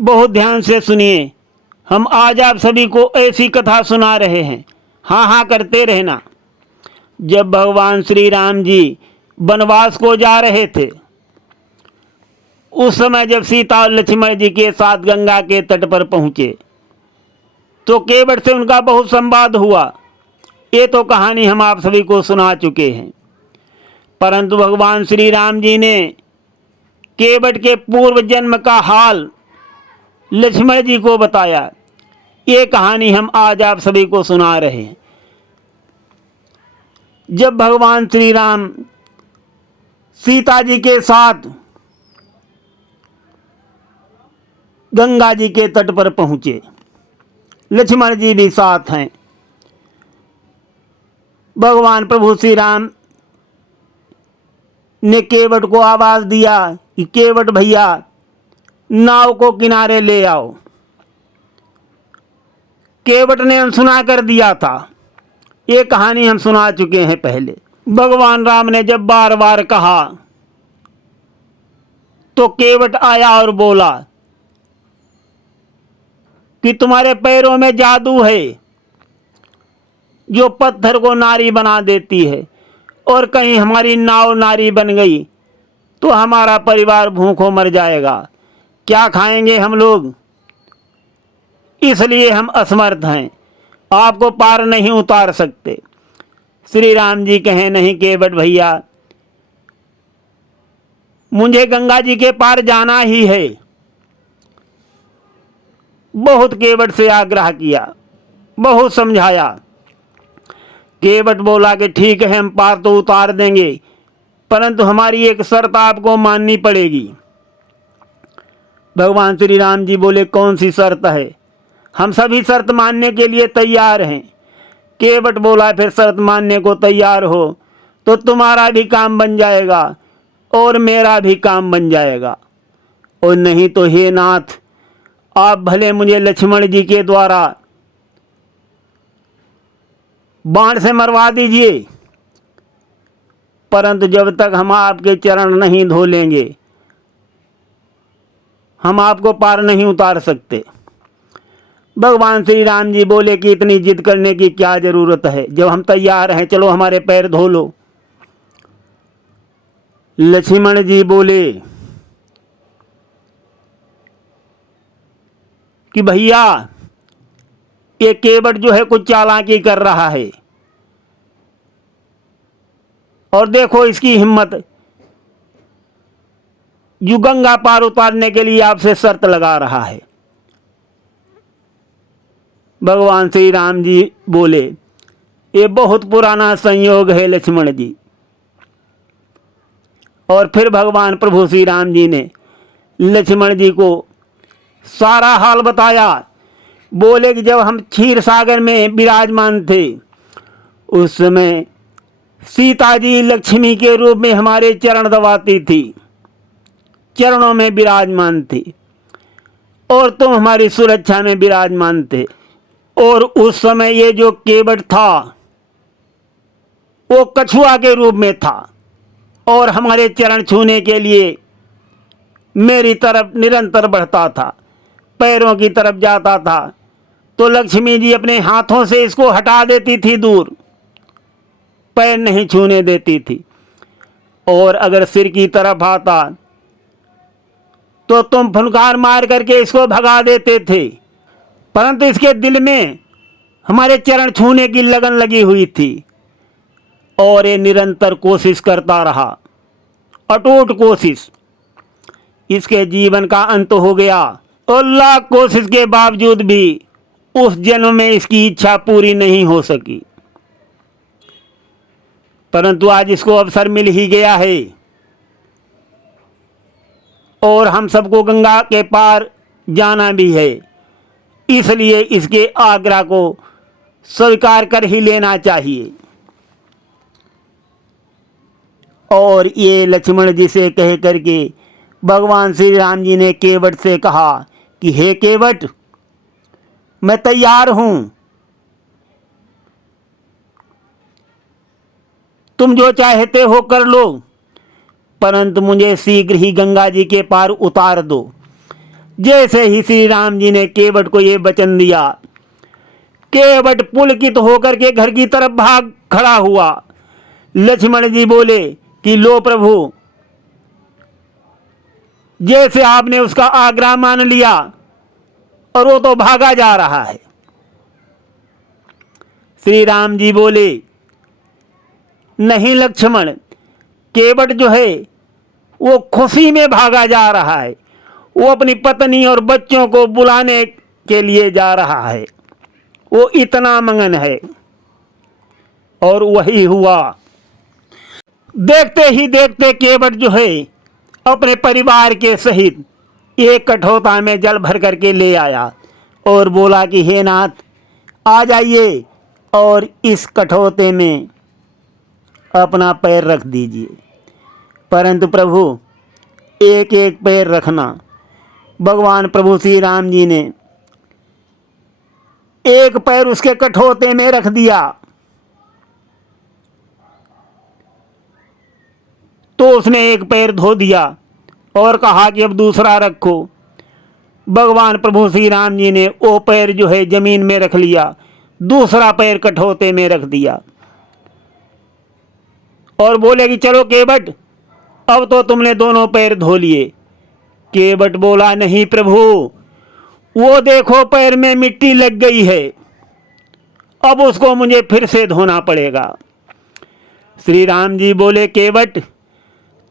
बहुत ध्यान से सुनिए, हम आज आप सभी को ऐसी कथा सुना रहे हैं। हाँ हाँ करते रहना। जब भगवान श्री राम जी वनवास को जा रहे थे, उस समय जब सीता और लक्ष्मण जी के साथ गंगा के तट पर पहुँचे तो केवट से उनका बहुत संवाद हुआ। ये तो कहानी हम आप सभी को सुना चुके हैं, परंतु भगवान श्री राम जी ने केवट के पूर्व जन्म का हाल लक्ष्मण जी को बताया। ये कहानी हम आज आप सभी को सुना रहे हैं। जब भगवान श्री राम सीता जी के साथ गंगा जी के तट पर पहुंचे, लक्ष्मण जी भी साथ हैं। भगवान प्रभु श्री राम ने केवट को आवाज दिया कि केवट भैया, नाव को किनारे ले आओ। केवट ने अनसुना कर दिया था। ये कहानी हम सुना चुके हैं पहले। भगवान राम ने जब बार बार कहा तो केवट आया और बोला कि तुम्हारे पैरों में जादू है जो पत्थर को नारी बना देती है, और कहीं हमारी नाव नारी बन गई तो हमारा परिवार भूखों मर जाएगा। क्या खाएंगे हम लोग? इसलिए हम असमर्थ हैं, आपको पार नहीं उतार सकते। श्री राम जी कहें, नहीं केवट भैया, मुझे गंगा जी के पार जाना ही है। बहुत केवट से आग्रह किया, बहुत समझाया। केवट बोला कि ठीक है, हम पार तो उतार देंगे, परंतु हमारी एक शर्त आपको माननी पड़ेगी। भगवान श्री राम जी बोले, कौन सी शर्त है? हम सभी शर्त मानने के लिए तैयार हैं। केवट बोला, फिर शर्त मानने को तैयार हो तो तुम्हारा भी काम बन जाएगा और मेरा भी काम बन जाएगा, और नहीं तो हे नाथ, आप भले मुझे लक्ष्मण जी के द्वारा बाण से मरवा दीजिए, परंतु जब तक हम आपके चरण नहीं धो लेंगे हम आपको पार नहीं उतार सकते। भगवान श्री राम जी बोले कि इतनी जिद करने की क्या जरूरत है, जब हम तैयार हैं चलो हमारे पैर धो लो। लक्ष्मण जी बोले कि भैया, ये केवट जो है कुछ चालाकी कर रहा है, और देखो इसकी हिम्मत, जो गंगा पार उतारने के लिए आपसे शर्त लगा रहा है। भगवान श्री राम जी बोले, ये बहुत पुराना संयोग है लक्ष्मण जी। और फिर भगवान प्रभु श्री राम जी ने लक्ष्मण जी को सारा हाल बताया। बोले कि जब हम क्षीर सागर में विराजमान थे, उस समय सीता जी लक्ष्मी के रूप में हमारे चरण दबाती थी, चरणों में विराजमान थी, और तुम हमारी सुरक्षा में विराजमान थे। और उस समय ये जो केवट था वो कछुआ के रूप में था, और हमारे चरण छूने के लिए मेरी तरफ निरंतर बढ़ता था, पैरों की तरफ जाता था, तो लक्ष्मी जी अपने हाथों से इसको हटा देती थी दूर, पैर नहीं छूने देती थी। और अगर सिर की तरफ आता तो तुम फुनकार मार करके इसको भगा देते थे, परंतु इसके दिल में हमारे चरण छूने की लगन लगी हुई थी, और ये निरंतर कोशिश करता रहा, अटूट कोशिश। इसके जीवन का अंत हो गया, और लाख कोशिश के बावजूद भी उस जन्म में इसकी इच्छा पूरी नहीं हो सकी, परंतु आज इसको अवसर मिल ही गया है, और हम सबको गंगा के पार जाना भी है, इसलिए इसके आग्रह को स्वीकार कर ही लेना चाहिए। और ये लक्ष्मण जी से कह करके भगवान श्री राम जी ने केवट से कहा कि हे केवट, मैं तैयार हूं, तुम जो चाहते हो कर लो, परंतु मुझे शीघ्र ही गंगा जी के पार उतार दो। जैसे ही श्री राम जी ने केवट को ये वचन दिया, केवट पुलकित होकर के घर की तरफ भाग खड़ा हुआ। लक्ष्मण जी बोले कि लो प्रभु, जैसे आपने उसका आग्रह मान लिया और वो तो भागा जा रहा है। श्री राम जी बोले नहीं लक्ष्मण, केवट जो है वो खुशी में भागा जा रहा है, वो अपनी पत्नी और बच्चों को बुलाने के लिए जा रहा है, वो इतना मगन है। और वही हुआ। देखते ही देखते केवट जो है अपने परिवार के सहित एक कठोता में जल भर करके ले आया और बोला कि हे नाथ, आ जाइए और इस कठोते में अपना पैर रख दीजिए। परंतु प्रभु, एक एक पैर रखना। भगवान प्रभु श्री राम जी ने एक पैर उसके कठोते में रख दिया तो उसने एक पैर धो दिया और कहा कि अब दूसरा रखो। भगवान प्रभु श्री राम जी ने वो पैर जो है जमीन में रख लिया, दूसरा पैर कठोते में रख दिया और बोले कि चलो केवट, अब तो तुमने दोनों पैर धो लिए। केवट बोला नहीं प्रभु, वो देखो पैर में मिट्टी लग गई है, अब उसको मुझे फिर से धोना पड़ेगा। श्री राम जी बोले केवट,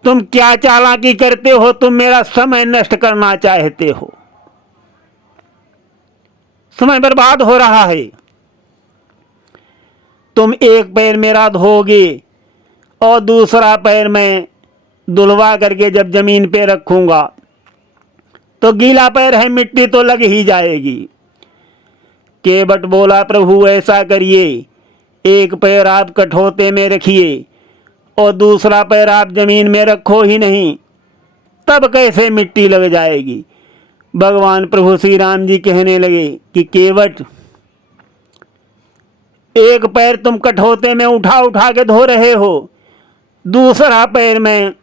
तुम क्या चालाकी करते हो, तुम मेरा समय नष्ट करना चाहते हो, समय बर्बाद हो रहा है। तुम एक पैर मेरा धोगे और दूसरा पैर मैं धुलवा करके जब जमीन पे रखूंगा तो गीला पैर है, मिट्टी तो लग ही जाएगी। केवट बोला प्रभु ऐसा करिए, एक पैर आप कठोते में रखिए और दूसरा पैर आप जमीन में रखो ही नहीं, तब कैसे मिट्टी लग जाएगी। भगवान प्रभु श्री राम जी कहने लगे कि केवट, एक पैर तुम कठोते में उठा उठा के धो रहे हो, दूसरा पैर मैं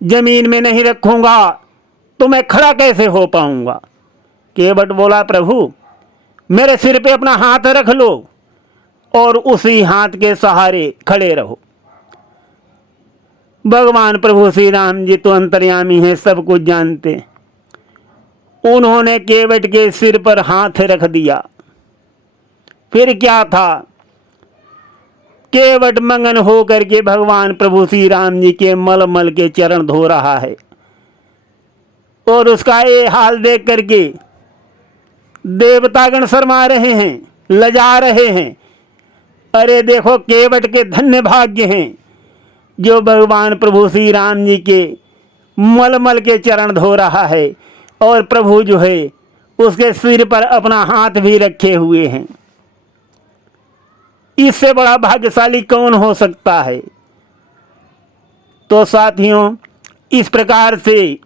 जमीन में नहीं रखूंगा तो मैं खड़ा कैसे हो पाऊंगा। केवट बोला प्रभु, मेरे सिर पे अपना हाथ रख लो और उसी हाथ के सहारे खड़े रहो। भगवान प्रभु श्री राम जी तो अंतर्यामी हैं, सब कुछ जानते। उन्होंने केवट के सिर पर हाथ रख दिया। फिर क्या था, केवट मगन हो करके भगवान प्रभु श्री राम जी के मल मल के चरण धो रहा है और उसका ये हाल देख करके देवतागण शर्मा रहे हैं, लजा रहे हैं। अरे देखो, केवट के धन्य भाग्य हैं जो भगवान प्रभु श्री राम जी के मल मल के चरण धो रहा है और प्रभु जो है उसके सिर पर अपना हाथ भी रखे हुए हैं। इससे बड़ा भाग्यशाली कौन हो सकता है। तो साथियों, इस प्रकार से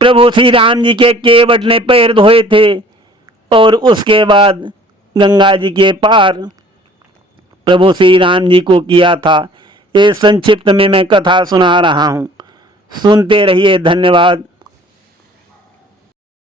प्रभु श्री राम जी के केवट ने पैर धोए थे और उसके बाद गंगा जी के पार प्रभु श्री राम जी को किया था। ये संक्षिप्त में मैं कथा सुना रहा हूँ, सुनते रहिए। धन्यवाद।